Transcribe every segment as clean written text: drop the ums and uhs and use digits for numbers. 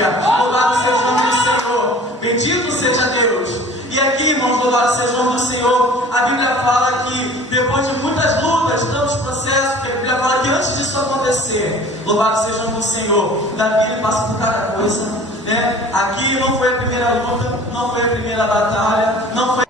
dia. Louvado seja o nome do Senhor. Bendito seja Deus. E aqui, irmãos, louvado seja o nome do Senhor. A Bíblia fala que depois de muitas lutas, tantos processos, porque a Bíblia fala que antes disso acontecer, louvado seja o nome do Senhor, Davi ele passa por cada coisa, né? Aqui não foi a primeira luta, não foi a primeira batalha, não foi.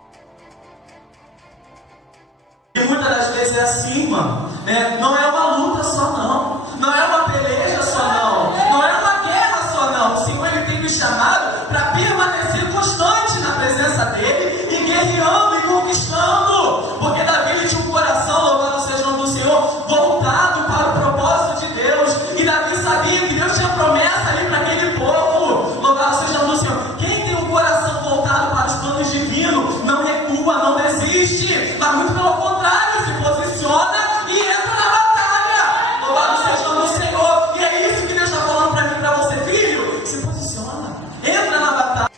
E muitas das vezes é assim, mano, né? Não é uma luta só não, não é uma peleja só não, não é uma guerra só não. O Senhor ele tem nos chamado para permanecer constante na presença dele e guerreando e conquistando, porque Davi ele tinha um coração, louvado seja o nome do Senhor, voltado para o propósito de Deus. E Davi sabia que Deus tinha promessa ali para aquele povo, louvado seja o nome do Senhor. Quem tem um coração voltado para os planos divinos não recua, não desiste, mas muito pelo contrário, se posiciona e entra na batalha. Louvado seja o nome do Senhor. E é isso que Deus está falando para mim e para você, filho. Se posiciona, entra na batalha.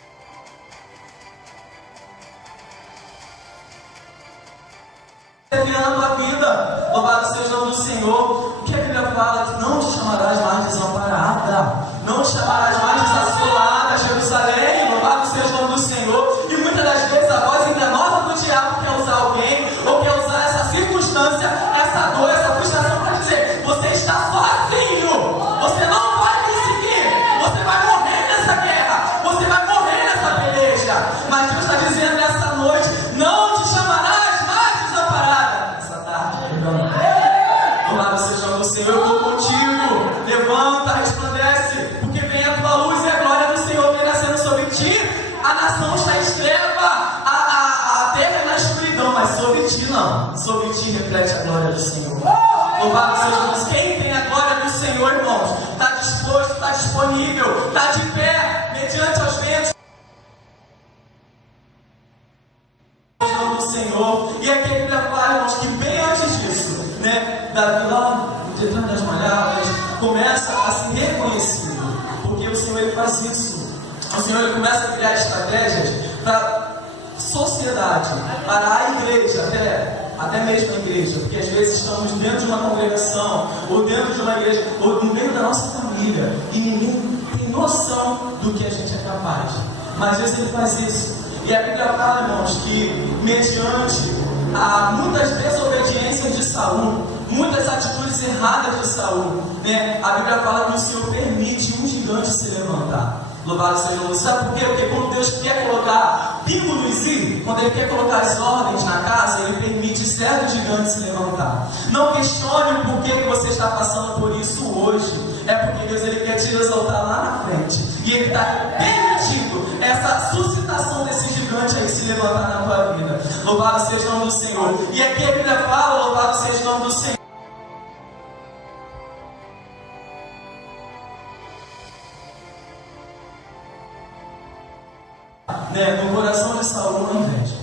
Terminando a vida, louvado seja o nome do Senhor. O que a Bíblia fala? Que não te chamarás mais desamparada, não te chamarás mais desassolada, Jerusalém. Louvado seja o nome do Senhor. E muitas das vezes a voz enganosa do diabo quer usar alguém, ou quer usar essa circunstância, essa dor, essa frustração para dizer: você está sozinho, você não vai conseguir, você vai morrer nessa guerra, você vai morrer nessa peleja. Mas Deus está dizendo nessa noite: não te chamarás mais desamparada. Essa tarde, louvado seja o nome do Senhor, eu estou contigo. Levanta, resplandece, porque vem a tua luz e a glória do Senhor vem nascendo sobre ti. A nação está em treva, a terra é na escuridão, mas sobre ti não. Sobre ti reflete a glória do Senhor. Louvado seja Deus. Quem tem a glória do Senhor, irmãos, está disposto, está disponível, está de pé, mediante aos ventos do Senhor. E aqui a Bíblia fala, irmãos, que bem antes disso, né, Davi lá, entrando das malhadas, começa a se reconhecer, porque o Senhor ele faz isso. O Senhor ele começa a criar estratégias para a sociedade, para a igreja, até mesmo a igreja, porque às vezes estamos dentro de uma congregação, ou dentro de uma igreja, ou no meio da nossa família, e ninguém tem noção do que a gente é capaz. Mas Deus ele faz isso. E a Bíblia fala, irmãos, que mediante a muitas desobediências de Saul, muitas atitudes erradas de Saul, né, a Bíblia fala que o Senhor permite um gigante se levantar. Louvado seja o Senhor. Sabe por quê? Porque quando Deus quer colocar pingo no i, quando Ele quer colocar as ordens na casa, Ele permite certos gigantes se levantar. Não questione o porquê que você está passando por isso hoje. É porque Deus ele quer te exaltar lá na frente. E Ele está permitindo essa suscitação desse gigante aí se levantar na tua vida. Louvado seja o nome do Senhor. E aqui a Bíblia fala, louvado seja o nome do Senhor. No coração de Saul uma inveja,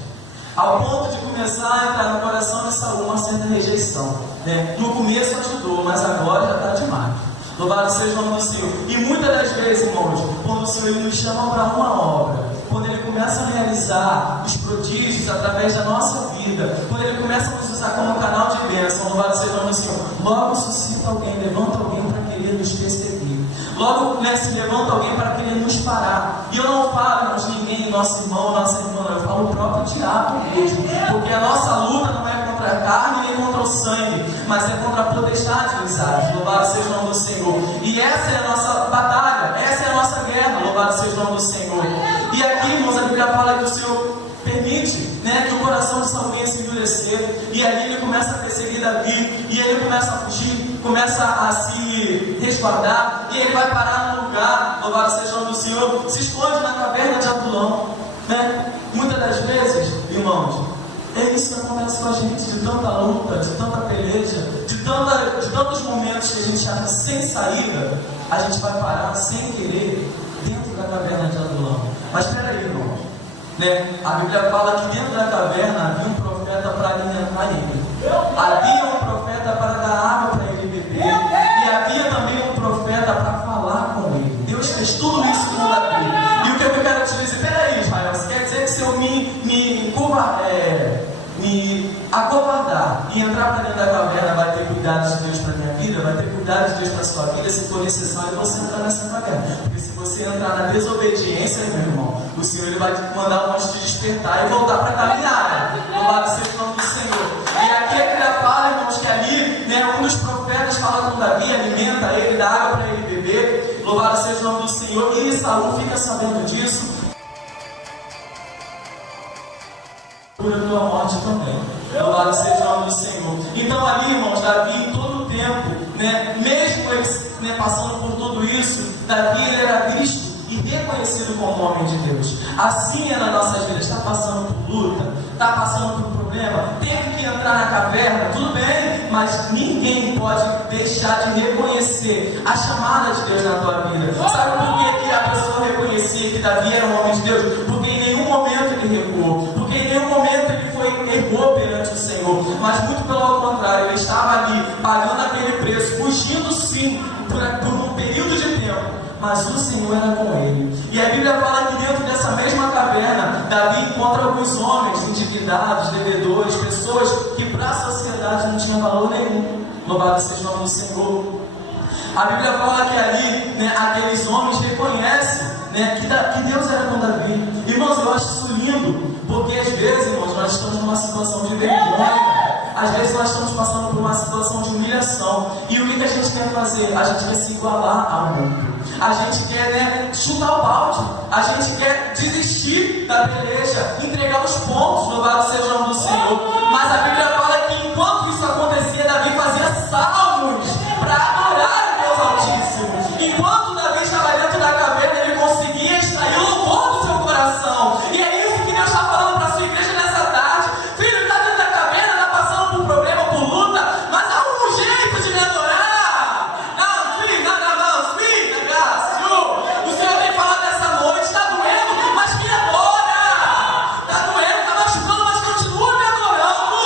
ao ponto de começar a entrar no coração de Saul uma certa rejeição, No começo ajudou, mas agora já está demais. Louvado seja o nome do Senhor. E muitas das vezes, irmãos, quando o Senhor nos chama para uma obra, quando Ele começa a realizar os prodígios através da nossa vida, quando Ele começa a nos usar como canal de bênção, louvado seja o nome do Senhor, logo suscita alguém, levanta alguém para querer nos perseguir. Logo se levanta alguém para querer nos parar. E eu não falo, irmãos, ninguém, nosso irmão, nossa irmã, eu falo o próprio diabo mesmo. Porque a nossa luta não é contra a carne nem contra o sangue, mas é contra a potestade dos ares. Louvado seja o nome do Senhor. E essa é a nossa batalha, essa é a nossa guerra. Louvado seja o nome do Senhor. E aqui, irmãos, a Bíblia fala que o Senhor permite, que o coração de Saul venha se endurecer. E ali ele começa a perseguir Davi. E ele começa a fugir, começa a se resguardar. E ele vai parar no lugar, louvado seja o nome do Senhor, se esconde na caverna de Adulão. Muitas das vezes, irmãos, é isso que acontece com a gente, de tanta luta, de tanta peleja, de tantos momentos que a gente acha sem saída, a gente vai parar sem querer dentro da caverna de Adulão. Mas espera aí, irmãos, a Bíblia fala que dentro da caverna havia um profeta para alimentar ele, havia um profeta para dar água para ele beber, e havia também um profeta para falar com ele. Deus fez tudo isso com Davi. E o que eu quero te dizer, peraí, Israel, você quer dizer que se eu me me acovardar e entrar para dentro da caverna, vai ter cuidado de Deus para a minha vida, vai ter cuidado de Deus para a sua vida, se for necessário você entrar nessa caverna. Porque se você entrar na desobediência, meu irmão, o Senhor ele vai mandar um anjo te despertar e voltar para a caminhada. Louvado seja o nome do Senhor. E aqui a Bíblia fala, irmãos, que ali, né, um dos profetas fala com Davi, alimenta ele, dá água para ele beber. Louvado seja o nome do Senhor. E Saul fica sabendo disso. Pela morte também. Louvado seja o nome do Senhor. Então ali, irmãos, Davi em todo o tempo, né, mesmo ele, né, passando por tudo isso, Davi ele era visto e reconhecido como homem de Deus. Assim é na nossa vida. Está passando por luta, está passando por problema, teve que entrar na caverna, tudo bem, mas ninguém pode deixar de reconhecer a chamada de Deus na tua vida. Sabe por que a pessoa reconhecia que Davi era um homem de Deus? Porque em nenhum momento ele recuou, porque em nenhum momento ele errou perante o Senhor, mas muito pelo contrário, ele estava ali pagando aquele preço, fugindo sim por um período de tempo, mas o Senhor era com ele. E a Bíblia fala que dentro dessa mesma caverna, Davi encontra alguns homens endividados, devedores, pessoas que para a sociedade não tinham valor nenhum. Louvado seja o nome do Senhor. A Bíblia fala que ali, né, aqueles homens reconhecem, né, que Deus era com Davi. Irmãos, eu acho isso lindo, porque às vezes, irmãos, nós estamos numa situação de vergonha. Às vezes nós estamos passando por uma situação de humilhação. E o que a gente quer fazer? A gente quer se igualar ao mundo. A gente quer, né, chutar o balde. A gente quer desistir da peleja, entregar os pontos. Louvado seja o nome do Senhor. Mas a Bíblia fala que enquanto isso acontecia, Davi fazia salmos para adorar o Deus Altíssimo. Enquanto Davi estava dentro da caverna, ele conseguia extrair o louvor do seu coração. E é isso que Deus está falando para a sua igreja nessa tarde. Filho, está dentro da caverna, está passando por problema, por luta, mas há um jeito de me adorar. Não, filho, não, filho, Cássio. O Senhor tem falado nessa noite, está doendo, mas me adora. Está doendo, está machucando, mas continua me adorando.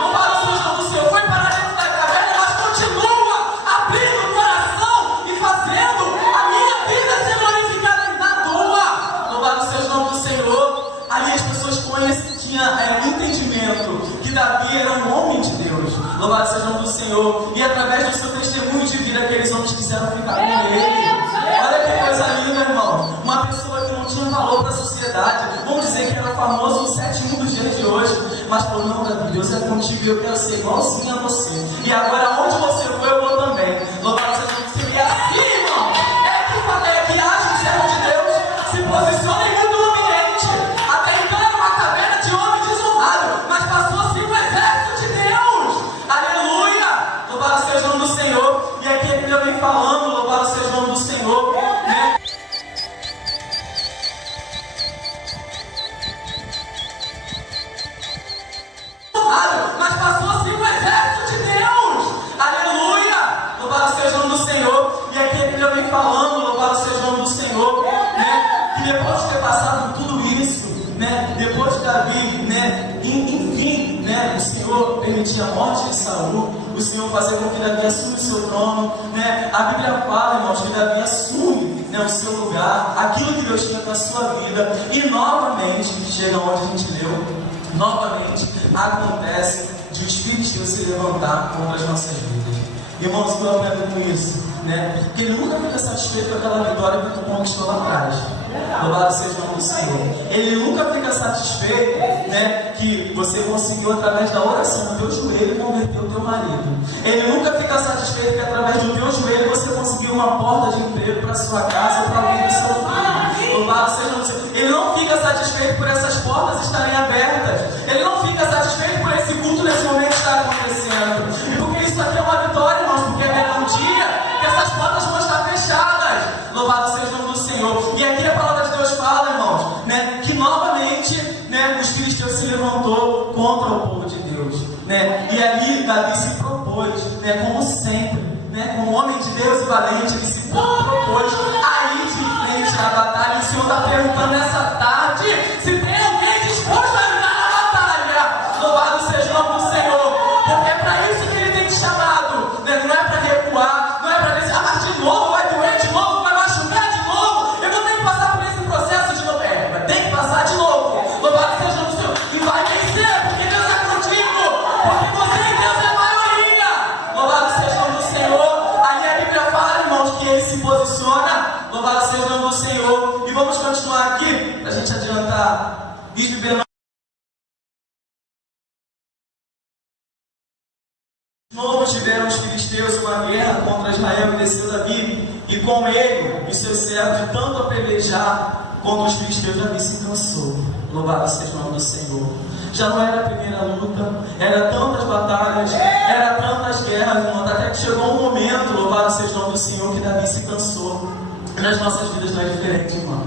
Não para o sujo do Senhor, foi parar dentro da caverna, mas continua abrindo o coração e fazendo a minha vida ser glorificada na tua. Louvado seja o nome do Senhor. Ali as pessoas tinham entendimento que Davi era um homem de Deus. Louvado seja o nome do Senhor. E através do seu testemunho de vida, aqueles homens quiseram ficar com ele. Olha que coisa linda, irmão. Uma pessoa que não tinha valor para a sociedade. Vamos dizer que era famoso no 7-1 dos dias de hoje. Mas falou, não, Davi, Deus é contigo e eu quero ser igualzinho a você. E agora onde você foi, eu vou também. Louvado seja o nome do Senhor. E assim, irmão, é que age o servo de Deus. Se posiciona em mundo ambiente. Até então era uma caverna de homem desonrado, mas passou assim o exército de Deus. Aleluia! Louvado seja o nome do Senhor. E aqui a Bíblia vem falando, louvado seja o nome do Senhor, né? Mas passou assim o exército de Deus. Aleluia! Louvado seja o nome do Senhor. E aqui a Bíblia vem falando, louvado seja o nome do Senhor, né? Que depois de ter passado por tudo isso, né? Depois de Davi, né? Enfim, né? O Senhor permitia a morte de Saul. O Senhor fazia com que Davi assuma o seu trono, né? A Bíblia fala, irmãos, que Davi assume, né, o seu lugar, aquilo que Deus tinha para a sua vida. E novamente, chega onde a gente leu, novamente acontece de os filisteus se levantar contra as nossas vidas. Irmãos, que eu aprendo com isso, né? Que ele nunca fica satisfeito com aquela vitória que tu conquistou lá atrás. Louvado seja o nome do Senhor. Ele nunca fica satisfeito, né, que você conseguiu através da oração do teu joelho converter o teu marido. Ele nunca fica satisfeito que através do teu joelho você conseguiu uma porta de emprego para sua casa, para alguém do seu filho. Louvado seja o nome do Senhor. Ele não fica satisfeito por essas portas estarem abertas. Ele não fica satisfeito por esse culto nesse momento estar acontecendo. E porque isso aqui é uma vitória, irmãos, porque é um dia que essas portas vão estar fechadas. Louvado seja o nome do Senhor. E aqui a palavra de Deus fala, irmãos, né, que novamente, né, os filisteus se levantou contra o povo de Deus, né? E ali Davi se propôs, né, como sempre, né, como homem de Deus e valente, ele se propôs a ir de frente à batalha. E o Senhor está perguntando nessa tarde se tem alguém disposto a entrar na batalha. Louvado seja o nome do Senhor, porque é para isso que ele tem te chamado, né? Não é para recuar, não é para dizer, ah, mas de novo vai doer, de novo vai machucar, de novo eu vou ter que passar por esse processo de novo. Vai ter que passar de novo. Louvado seja o nome do Senhor. E vai vencer, porque Deus é contigo. quis viver de novo. Tiveram os filisteus uma guerra contra Israel, e desceu Davi, e com ele e seus servos, de tanto a pelejar contra os filisteus, Davi se cansou. Louvado seja o nome do Senhor. Já não era a primeira luta, era tantas batalhas, era tantas guerras, irmão, até que chegou um momento, louvado seja o nome do Senhor, que Davi se cansou. Nas nossas vidas não é diferente, irmão.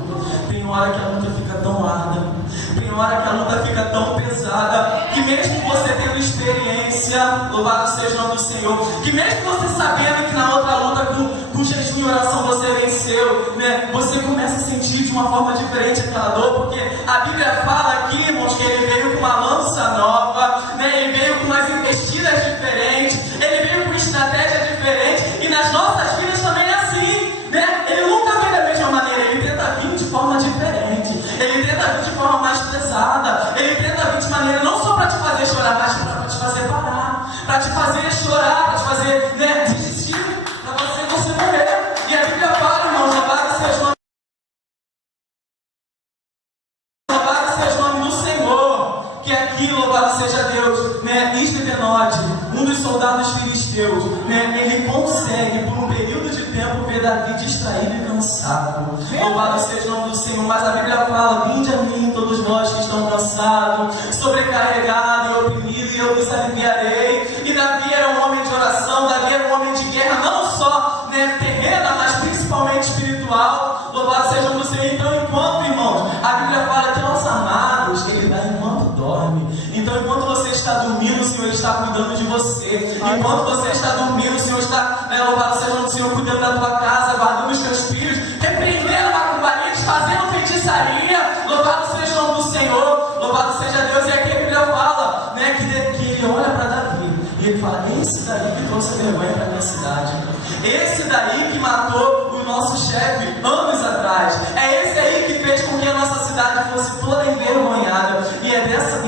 Tem hora que a luta fica tão árdua, tem hora que a luta fica tão pesada, que mesmo você tendo experiência, louvado seja o nome do Senhor, que mesmo você sabendo que na outra luta com jejum e oração você venceu, né, você começa a sentir de uma forma diferente aquela dor, porque a Bíblia fala aqui, irmãos, que ele veio com uma lança nova, né, ele veio com umas investidas diferentes, ele veio com estratégia diferente, e nas nossas vidas também é assim, né? Ele nunca vem da mesma maneira, ele tenta vir de forma diferente, ele tenta vir de forma mais pesada, ele tenta vir de maneira não só para te fazer chorar, mas para te fazer parar, para te fazer chorar, para te fazer, né, desistir, para você morrer. E a Bíblia fala, irmãos, louvado seja o nome do Senhor, que aqui, louvado seja Deus, né, Isde-Benode, um dos soldados filisteus, né, ele consegue, por um período de tempo, ver Davi distraído e cansado. Louvado seja o nome do Senhor. Mas a Bíblia fala: vinde a mim, todos nós que estão cansados, sobrecarregados e oprimidos, e eu vos aliviarei. E Davi era um homem de oração, Davi era um homem de guerra, não só, né, terrena, mas principalmente espiritual. Louvado seja o nome do Senhor. Então, enquanto, irmãos, a Bíblia fala que aos amados ele dá enquanto dorme. Então, enquanto você está dormindo, o Senhor está cuidando de você. Enquanto você está dormindo, o Senhor está, né, louvado seja o Senhor, cuidando da tua casa, guardando os teus filhos, repreendendo macumbaria, fazendo feitiçaria. Louvado seja o nome do Senhor, louvado seja Deus. E aqui a Bíblia fala, né, que ele olha para Davi e ele fala: esse daí que trouxe a vergonha para a minha cidade, esse daí que matou o nosso chefe anos atrás, é esse aí que fez com que a nossa cidade fosse toda envergonhada.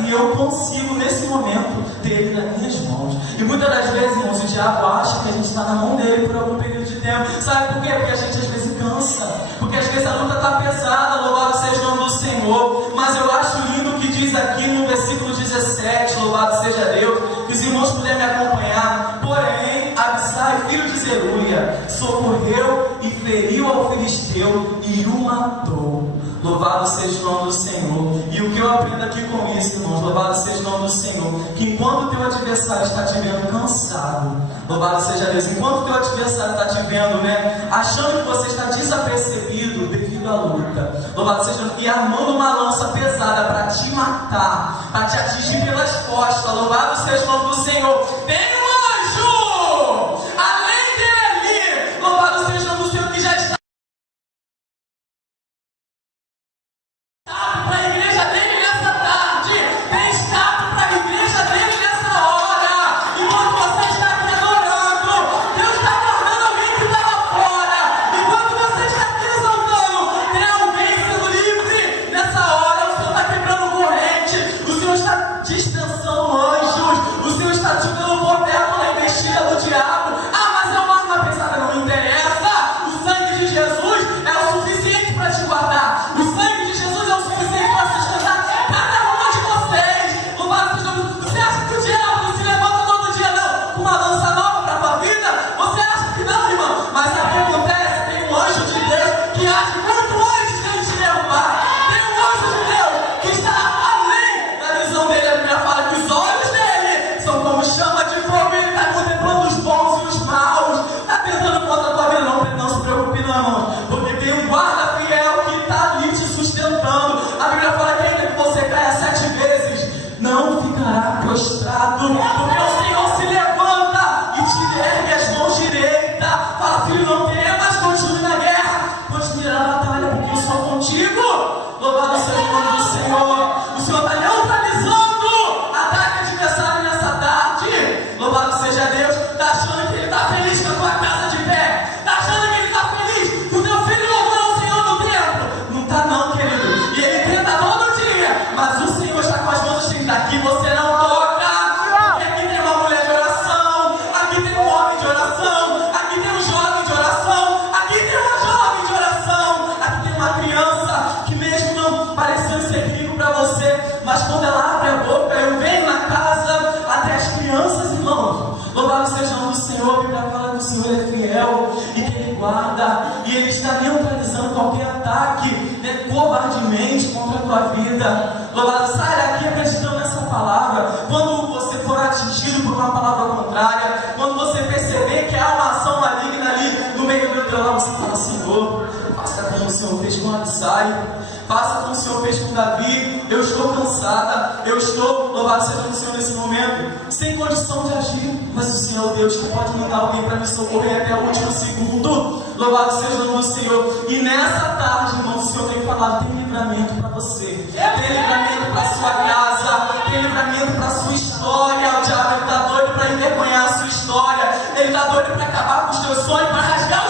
E eu consigo nesse momento ter ele nas minhas mãos. E muitas das vezes, irmãos, o diabo acha que a gente está na mão dele por algum período de tempo. Sabe por quê? Porque a gente às vezes cansa, porque às vezes a luta está pesada. Louvado seja o nome do Senhor. Mas eu acho lindo o que diz aqui no versículo 17, louvado seja Deus, que os irmãos puderem me acompanhar. Porém, Abissai, filho de Zeruia, socorreu e feriu ao filisteu e o matou. Louvado seja o nome do Senhor. E o que eu aprendo aqui com isso, irmãos, louvado seja o nome do Senhor, que enquanto o teu adversário está te vendo cansado, louvado seja Deus, enquanto o teu adversário está te vendo, né, achando que você está desapercebido devido à luta, louvado seja Deus, e armando uma lança pesada para te matar, para te atingir pelas costas, louvado seja o nome do Senhor, tem um anjo além dele, louvado seja o nome do Senhor, que já está para a igreja dele nessa tarde, tem escape para a igreja dele nessa hora. Enquanto você está aqui adorando, Deus está guardando alguém que está lá fora. Enquanto você está aqui exaltando, tem alguém sendo livre nessa hora. O Senhor está quebrando corrente, o Senhor está dispensando anjos, o Senhor está te dando poder você, mas quando ela abre a boca, eu venho na casa até as crianças, irmãos. Louvado seja o nome do Senhor. A Bíblia fala que o Senhor é fiel e que Ele guarda, e Ele está neutralizando qualquer ataque, covardemente contra a tua vida. Louvado, sai daqui acreditando nessa palavra. Quando você for atingido por uma palavra contrária, quando você perceber que há uma ação maligna ali no meio do teu lado, você fala: Senhor, faça como o Senhor fez com Abissai, faça como o Senhor fez com Davi. Eu estou cansada, eu estou, louvado seja o Senhor, nesse momento, sem condição de agir, mas o Senhor Deus que pode mandar alguém para me socorrer até o último segundo. Louvado seja o nome do Senhor. E nessa tarde, irmão, o Senhor tem falado: tem livramento para você, tem livramento para sua casa, tem livramento para sua história. O diabo está doido para envergonhar a sua história, ele está doido para acabar com os teus sonhos, para rasgar